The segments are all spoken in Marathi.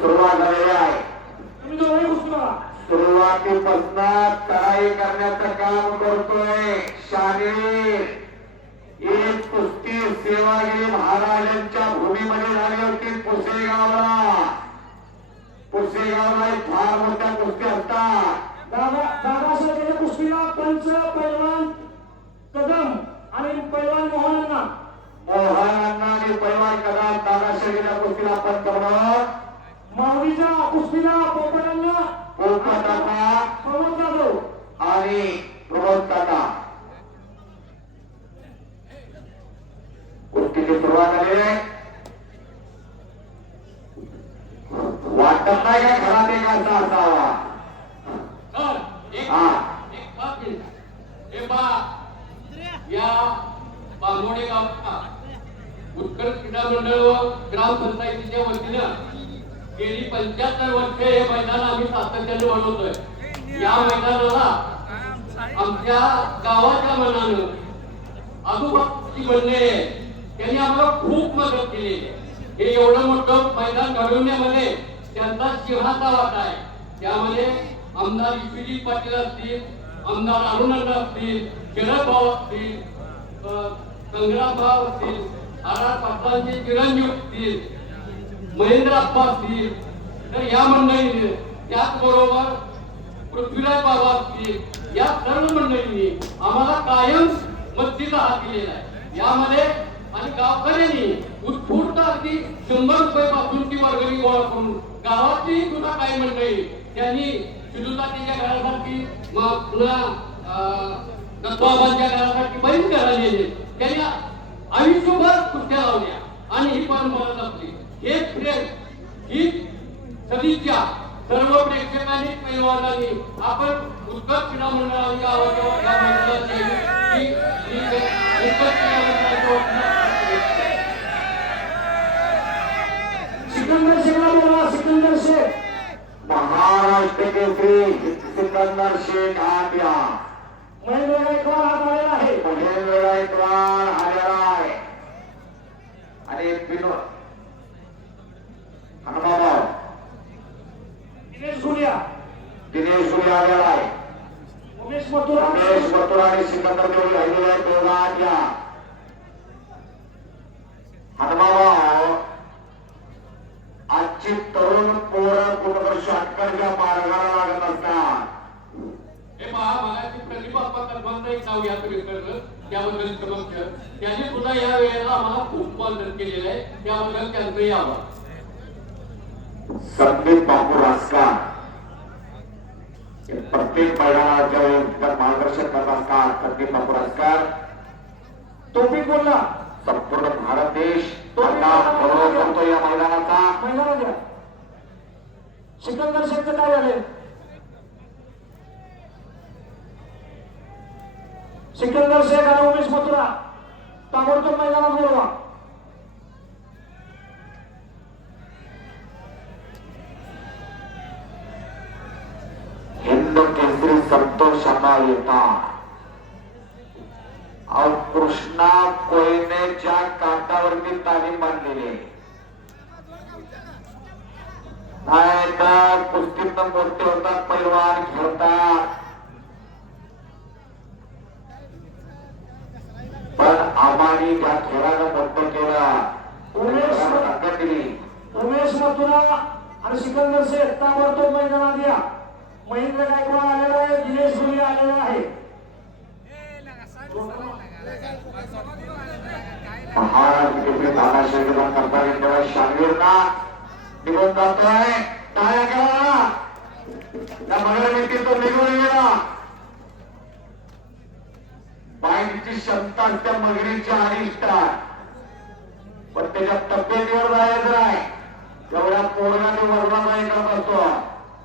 सुरुवात झालेली आहे. तुम्ही दोघे कुस्ती बघा. सुरुवातीपासून तयारी करण्याचं काम करतोय शाहीर. एक कुस्ती सेवागिरी महाराजांच्या भूमीमध्ये झाली होती पुसेगावला. पुसेगावला फार मोठ्या कुस्ती असतात. दादासाहेब कुस्तीला पंच पैलवान कदम आणि पैलवान मोहनांना आणि पैलवान कदम दादासाहेबच्या कुस्तीला पंच म्हणून. माऊलीच्या कुस्तीला पोपटांना पोपट काका प्रमोद जाधव आणि प्रमोद काका. कुस्तीची सुरुवात झाली. वाटत नाही का घरात एक असा असावा. या बांगोडे गावचा उत्कर्ष क्रीडा मंडळ व ग्रामपंचायतीच्या वतीनं गेली 75 वर्षे हे मैदान आम्ही सातत्याने बनवतोय. या मैदानाला आमच्या गावाच्या मनानं आजूबाजूची म्हणणे त्यांनी आम्हाला खूप मदत केली. हे एवढं मोठं मैदान घडवण्यामध्ये त्यांचा सिंहाचा वाटा आहे. त्यामध्ये आमदार विश्वजित पाटील असतील, आमदार अरुणअण्णा असतील, शरद भाऊ असतील, संग्राम भाऊ असतील, आर पाटलांचे चिरंजीव असतील, महेंद्र अप्पा असतील. तर या मंडळीने त्याचबरोबर पृथ्वीराज बाबा असतील, या सर्व मंडळींनी आम्हाला कायम मदतीचा हात दिलेला आहे. यामध्ये आणि गावकऱ्यांनी उत्स्फूर्त अगदी 100 रुपये पासूनची वर्गणी गोळा करून गावातली सुद्धा काही मंडळी त्यांनी शिलुतातीच्या घरासाठी पुन्हा दत्तबाबांच्या घरासाठी बरीच घरा नेली. त्यांनी आयुष्यभर कुस्त्या लावल्या आणि ही परंपरा जपली. हे प्रेम ही सदिच्छा सर्व प्रेक्षकांनी पैलवानांनी आपण उत्कर्ष क्रीडा मंडळाने सिकंदर शेखला बोला. सिकंदर शेख महाराष्ट्र केसरी सिकंदर शेख आद्या महेंद्र गायकवाड हात आलेला आहे. महेंद्र गायकवाड आलेला आहे आणि विनोद हनुमानराव दिनेश गुडिया आलेला आहे. उमेश मथुरा आणि सिकंदर देवळी राहिलेले आहेत. दोघा आद्या हनुमानराव आजची तरुण पोरं कुठं शॉर्टकटच्या मार्गाला लागत असतात. हे पहा महाराष्ट्र प्रतिभा कर्मांचं एक नाव याचं विसरलं त्याबद्दल समक्ष त्यांनी सुद्धा या वेळेला आम्हाला खूप मदत केलेलं आहे. त्याबद्दल त्यांचं यावं. संदीप बापू रासकार प्रत्येक मैदानाच्या मार्गदर्शन करत असतात. संदीप बापू रासकार टोपी बोलला. संपूर्ण भारत देश गौरव करतो या मैदानाचा. मैदानात सिकंदर शेखचं काय झाले. सिकंदर शेख आणि उमेश मथुरा ताबडतोब मैदानात बोलवा. हिंद केसरी संतोष येता कृष्णा कोयनेच्या काठावरती तालीम बांधलेली नाही तर कुस्तीत मोठे होतात पैलवान खेळतात. पण आम्हाने त्या खेळानं मोठं केलं. उमेश मथुरा आणि सिकंदर शेख ताबडतोब मैदानात या. महेंद्र गायकवाड आलेला आहे. दिनेश गुडिया आलेला आहे. महाराष्ट्र केसरी दादासाहेब करता येणारा शाहीरना निघून जातोय. टाळ्या करा. त्या मगरमिती तो निघून गेला. बाईकची क्षमता त्या मगरीच्या अनिष्ट पण त्याच्या तब्येतीवर जायचं नाही. तेवढ्या पोरगाने वरणाबाई करत असतो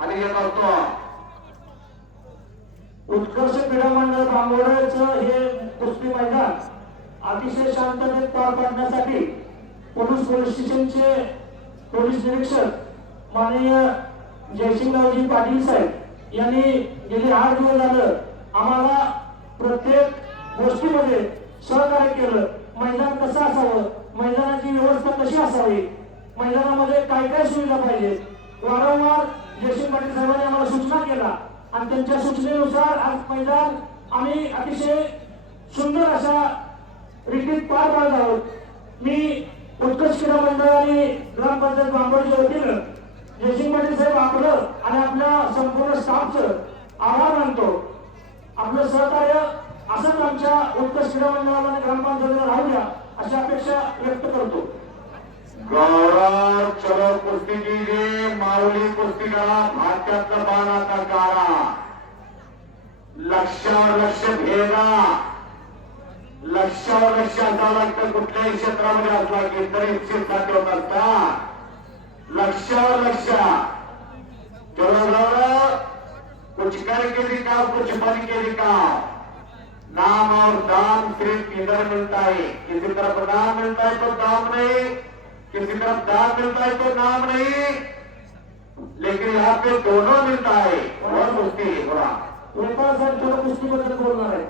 आणि येत असतो. उत्कर्ष क्रीडा मंडळ बांगोड्याचं हे कुस्ती मैदान अतिशय शांततेत पार पाडण्यासाठी पोलीस स्टेशनचे पोलीस निरीक्षक माननीय जयसिंगरावजी पाटील साहेब यांनी गेले 8 दिवस झालं आम्हाला प्रत्येक गोष्टीमध्ये सहकार्य केलं. मैदान कसं असावं, मैदानाची व्यवस्था कशी असावी, मैदानामध्ये काय काय सुविधा पाहिजे वारंवार जयसिंग पाटील साहेबांनी आम्हाला सूचना केला आणि त्यांच्या सूचनेनुसार आज मैदान आम्ही अतिशय सुंदर अशा रीतीत पार पाडत आहोत. मी उत्कर्ष क्रीडा मंडळ आणि ग्रामपंचायत बांबोडीच्या वतीनं जयसिंग पाटील साहेब आपलं आणि आपल्या संपूर्ण स्टाफचं आभार मानतो. आपलं सहकार्य असंच आमच्या उत्कर्ष क्रीडा मंडळाला आणि ग्रामपंचायतीला राहू द्या अशी अपेक्षा व्यक्त करतो. गौरव चलो कुस्ती कीजिए. माऊली कुस्ती करा. भात्यातलं बाणाचा काढा. लक्षावर लक्ष भेदा. लक्षावर लक्ष असावं लागतं कुठल्याही क्षेत्रामध्ये असला की तरी इच्छित होत असतात. लक्षावर लक्ष. चलो कुछ करके दिखाओ, कुछ बन के दिखाओ. नाम और दाम सिर्फ इधर मिलता है. किसी तरफ नाम मिलता है तो दाम नहीं, किसी तरफ दाम मिलता है तो नाम नहीं, लेकिन यहाँ पे दोनों मिलता है. वह कुस्ती है. बोला वेपाळ साहेब थोडं कुस्तीबद्दल बोलणार आहे.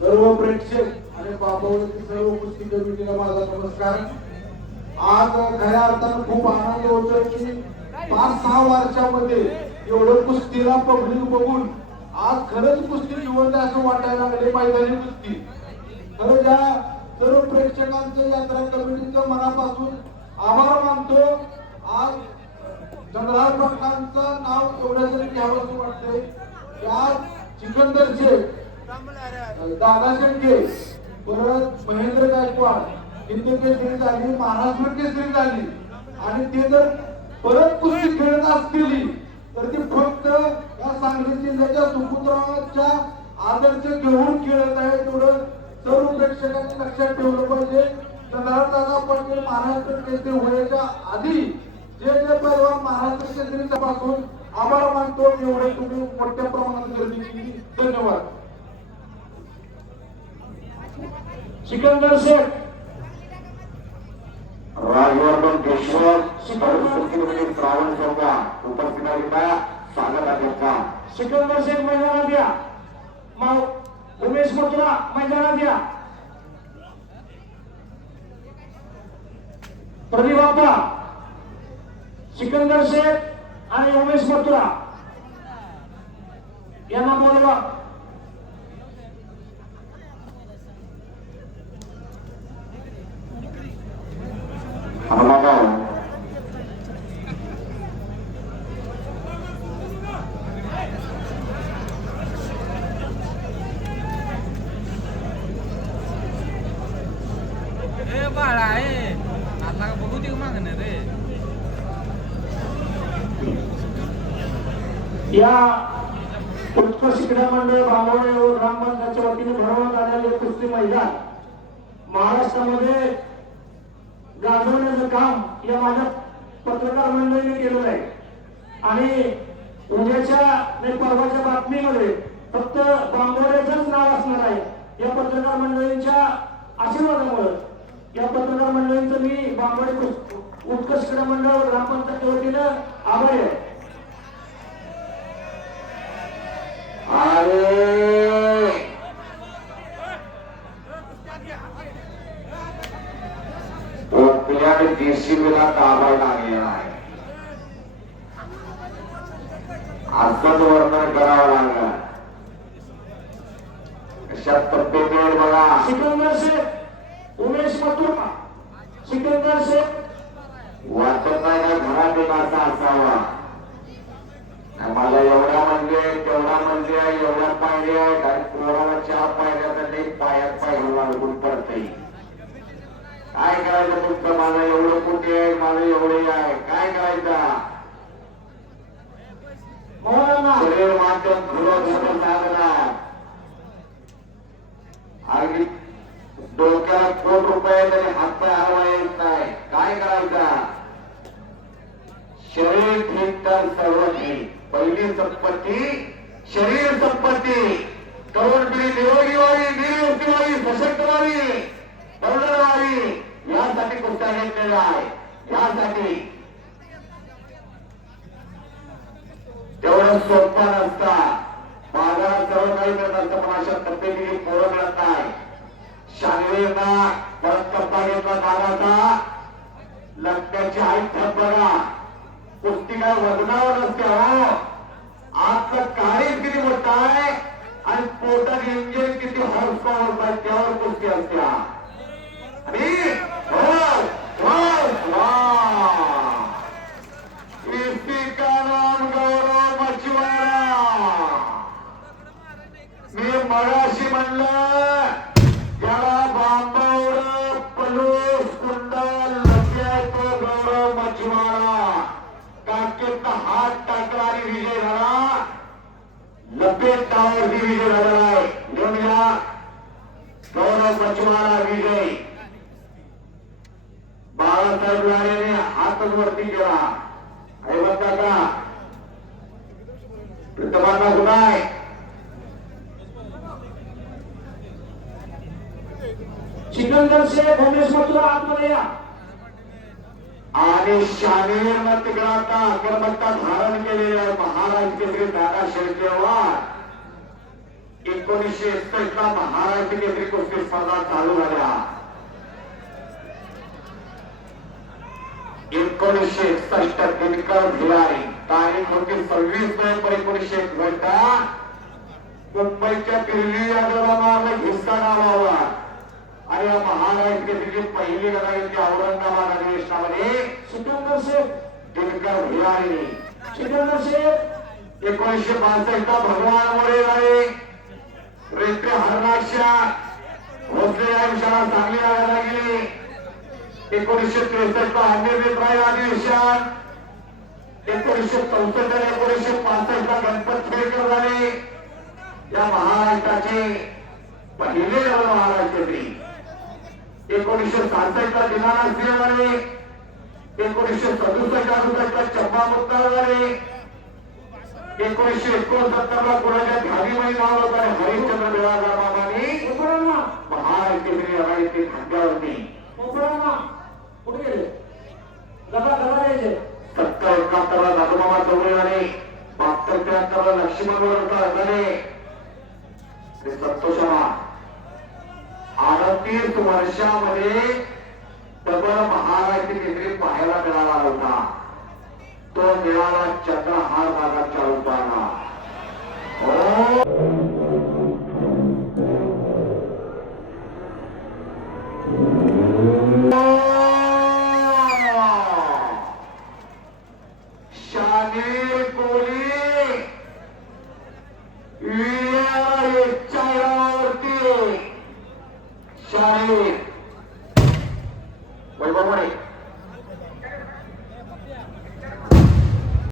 सर्व प्रेक्षक आणि बाबावरती सर्व कुस्ती कमिटीला माझा नमस्कार. आज खऱ्या अर्थानं खूप आनंद होतोय की 5-6 वर्षामध्ये एवढं कुस्तीला पब्लिक बघून आज खरंच कुस्ती जिवंत असं वाटायला लागले. मैदानी कुस्ती खरं ज्या सर्व प्रेक्षकांचं यात्रा कमिटीचं मनापासून आभार मानतो. आज चंद्रहार पटकांचं नाव एवढं जरी घ्यावं वाटतंय की आज सिकंदर शेख, दादा शेट्टे, परत महेंद्र गायकवाड हिंद केसरी झाली, महाराष्ट्र केसरी झाली आणि ते जर परत कुस्ती खेळत असतील तर ती फक्त या सांगली जिल्ह्याच्या सुपुत्राच्या आदर्श घेऊन खेळत आहे. तेवढं सर्व प्रेक्षकांनी लक्षात ठेवलं पाहिजे. चंद्रहार पाटील महाराष्ट्र केसरी होण्याच्या आधी जे पैलवान महाराष्ट्र केसरीच्या पासून आभार मानतो. एवढे तुम्ही मोठ्या प्रमाणात गर्दी केली. धन्यवाद. सिकंदर शेख, राजवर्धन केशवर श्रावण चौका उपस्थित स्वागत आहे. सिकंदर शेख मैदानात या. उमेश मथुरा मैदानात या. प्रदीप बाप्पा, सिकंदर शेख आणि उमेश मथुरा यांना बोलवा. बाळा आहे आता बघू दे मागणं रे. या उत्कर्ष क्रीडा मंडळ बांबोडे व ग्रामपंचायतच्या वतीने भरवण्यात आलेले कुस्ती मैदान महाराष्ट्रामध्ये गाजवण्याचं काम या माझ्या पत्रकार मंडळीने केलेलं आहे. आणि उद्याच्या नाही परवाच्या बातमीमध्ये फक्त बांबोड्याचंच नाव असणार आहे. या पत्रकार मंडळींच्या आशीर्वादामुळे या पत्रकार मंडळींचं मी बांबोडे उत्कर्ष क्रीडा मंडळ व ग्रामपंचायतच्या वतीनं आभारी आहे. जेसीबीला ताबा लागलेला आहे असंच वर्णन करावं लागलं. अशा पद्धतीने बघा. सिकंदर शेख, उमेश मथुरा, सिकंदर शेख वाटत नाही का घरात एक असा असावा. मला एवढा म्हणजे तेवढा म्हणजे एवढ्या पायऱ्या कोणाला 4 पायऱ्या तर एक पायात पाय लागून पडते. काय करायचं तुमचं? माझं एवढं कुठे आहे, माझं एवढे आहे, काय करायचं? शरीर माध्यम फुलं झालं लागणार. आणि डोक्याला ₹1 तरी हातपाय हलवा येत नाही. काय करायचं? शरीर ठीक तर सर्व ठीक. पहिली संपत्ती शरीर संपत्ती. करोड पिढी निरोगी व्हावी, निरोगी व्हावी, सशक्त व्हावी, तरुण व्हावी यासाठी कुस्त्या घेतलेला आहे. यासाठी तेवढं सोपं नसतं. बाजारात सर्व काही मिळत असतं पण अशा तब्येतीने पोरं मिळत नाही. शारीरिक टप्पा घेतला कानाचा लग्नाची ऐकत बघा कुस्ती काय वजनावर नसते हो आजचं काळीच किती मोठा आहे आणि पोटात इंजिन किती हॉर्स पॉवर आहे त्यावर कुस्ती असत्या आणि इसी का नाम गौरव मछुआरा मी मगाशी म्हणलं त्याला बांबावर पलूस कुंडल लग्यातो गौरव मछुआरा काकेचा हात टाकला आणि विजय झाला लपेट टावरती विजय झालेला आहे घेऊन घ्या गौरव मछुआरा विजय बाळासाहेब लाडेने हातच वरती केला ऐवत काका प्रतिभांना गुन्हाय सिकंदर शेख उमेश मथुरा आतमध्ये या आणि शानेरनं तिकडं आता अकरमत्ता धारण केलेले आहे महाराष्ट्र केसरी दादा शेळकेवार 1961 ला महाराष्ट्र केसरी कुस्ती स्पर्धा चालू झाल्या 1961 दिनकर भिलारी तारीख होती 26 नोव्हेंबर 1961 मुंबईच्या पिरली या मारलं घिस्सा गावावर आणि या महाराष्ट्र केसरीची पहिली गदा घेतली औरंगाबाद अधिवेशनामध्ये सिकंदर शेख दिनकर भिलारी सिकंदर शेख 1962 ला भगवान मोरे झाले रेटे हरणाक्षा भोसले या विषयाला चांगली आगायला गेली 1963 ला अन्यभिप्राय अधिवेशन 1964 आणि 1965 ला गणपत खेळकर झाले या महाराष्ट्राचे पहिले महाराष्ट्र केसरी 1966 ला दिनानाथ सिंह झाले 1967 ला चंपा मुक्तार झाले 1969 ला कोणाच्या ध्यानीमयी नाव होतं आणि हरिश्चंद्र देवाळकर बाबांनी महाराष्ट्र केसरी आघाडीचे खांद्यावरती कुठे गेले डबा द्यायचे 70-71 ला दादोबाबा चौरे झाले 72-73 ला लक्ष्मण झाले संतोषमा 38 वर्षामध्ये डबल महाराष्ट्र केसरी पाहायला मिळाला होता तो मिळाला चंद्रहार बागाच्या रूपाला शाने कोली शाने वैभव